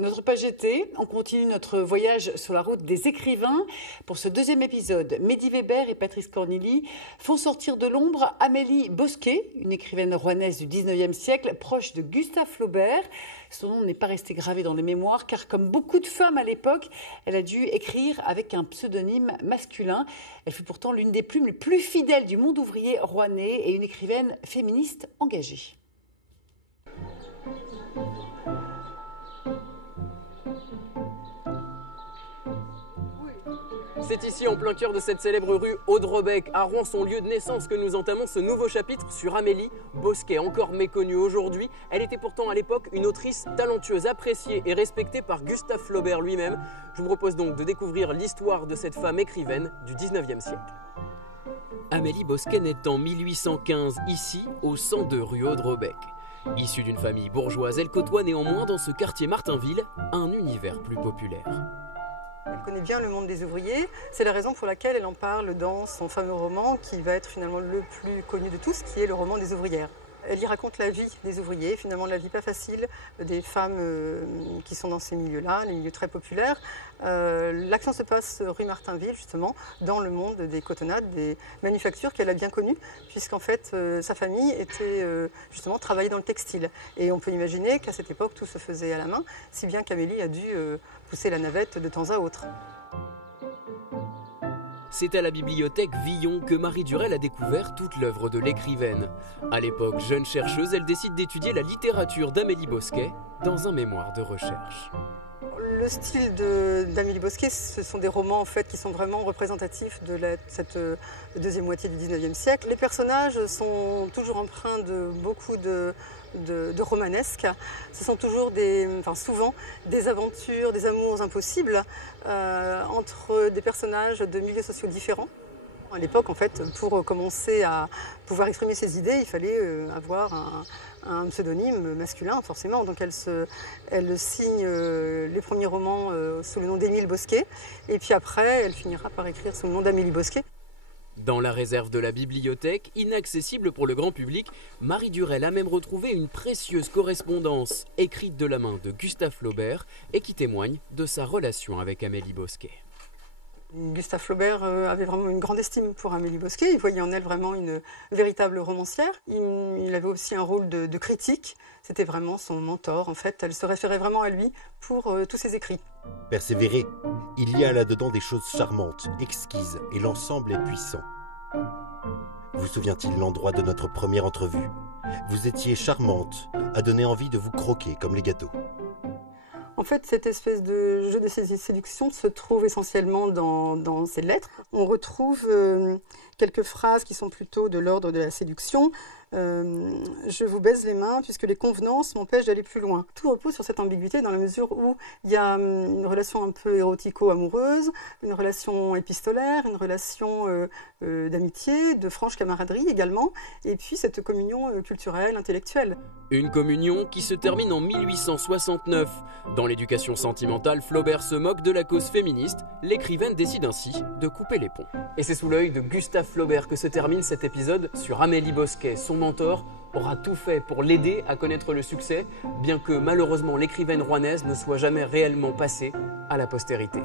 Notre page été, on continue notre voyage sur la route des écrivains. Pour ce deuxième épisode, Mehdi Weber et Patrice Cornili font sortir de l'ombre Amélie Bosquet, une écrivaine rouennaise du 19e siècle, proche de Gustave Flaubert. Son nom n'est pas resté gravé dans les mémoires, car comme beaucoup de femmes à l'époque, elle a dû écrire avec un pseudonyme masculin. Elle fut pourtant l'une des plumes les plus fidèles du monde ouvrier rouennais et une écrivaine féministe engagée. C'est ici, en plein cœur de cette célèbre rue Audrebec, à Rouen, son lieu de naissance, que nous entamons ce nouveau chapitre sur Amélie Bosquet. Encore méconnue aujourd'hui, elle était pourtant à l'époque une autrice talentueuse, appréciée et respectée par Gustave Flaubert lui-même. Je vous propose donc de découvrir l'histoire de cette femme écrivaine du 19e siècle. Amélie Bosquet naît en 1815, ici, au 102 rue Audrebec. Issue d'une famille bourgeoise, elle côtoie néanmoins dans ce quartier Martinville un univers plus populaire. Elle connaît bien le monde des ouvriers, c'est la raison pour laquelle elle en parle dans son fameux roman qui va être finalement le plus connu de tous, qui est le roman des ouvrières. Elle y raconte la vie des ouvriers, finalement la vie pas facile des femmes qui sont dans ces milieux-là, les milieux très populaires. L'action se passe rue Martinville, justement, dans le monde des cotonnades, des manufactures qu'elle a bien connues, puisqu'en fait sa famille était justement travaillée dans le textile. Et on peut imaginer qu'à cette époque tout se faisait à la main, si bien qu'Amélie a dû pousser la navette de temps à autre. C'est à la bibliothèque Villon que Marie Durel a découvert toute l'œuvre de l'écrivaine. À l'époque, jeune chercheuse, elle décide d'étudier la littérature d'Amélie Bosquet dans un mémoire de recherche. Le style d'Amélie Bosquet, ce sont des romans en fait, qui sont vraiment représentatifs de cette deuxième moitié du 19e siècle. Les personnages sont toujours empreints de beaucoup de romanesque. Ce sont toujours souvent des aventures, des amours impossibles entre des personnages de milieux sociaux différents. À l'époque, en fait, pour commencer à pouvoir exprimer ses idées, il fallait avoir un pseudonyme masculin, forcément. Donc elle signe les premiers romans sous le nom d'Émile Bosquet. Et puis après, elle finira par écrire sous le nom d'Amélie Bosquet. Dans la réserve de la bibliothèque, inaccessible pour le grand public, Marie Durel a même retrouvé une précieuse correspondance écrite de la main de Gustave Flaubert et qui témoigne de sa relation avec Amélie Bosquet. Gustave Flaubert avait vraiment une grande estime pour Amélie Bosquet. Il voyait en elle vraiment une véritable romancière. Il avait aussi un rôle de critique. C'était vraiment son mentor, en fait. Elle se référait vraiment à lui pour tous ses écrits. Persévérez. Il y a là-dedans des choses charmantes, exquises, et l'ensemble est puissant. Vous souvient-il l'endroit de notre première entrevue? Vous étiez charmante, à donner envie de vous croquer comme les gâteaux. En fait, cette espèce de jeu de séduction se trouve essentiellement dans ces lettres. On retrouve quelques phrases qui sont plutôt de l'ordre de la séduction. Je vous baise les mains puisque les convenances m'empêchent d'aller plus loin. Tout repose sur cette ambiguïté dans la mesure où il y a une relation un peu érotico-amoureuse, une relation épistolaire, une relation d'amitié, de franche camaraderie également, et puis cette communion culturelle, intellectuelle. Une communion qui se termine en 1869. Dans l'éducation sentimentale, Flaubert se moque de la cause féministe. L'écrivaine décide ainsi de couper les ponts. Et c'est sous l'œil de Gustave Flaubert que se termine cet épisode sur Amélie Bosquet. Son mentor aura tout fait pour l'aider à connaître le succès, bien que malheureusement l'écrivaine rouennaise ne soit jamais réellement passée à la postérité.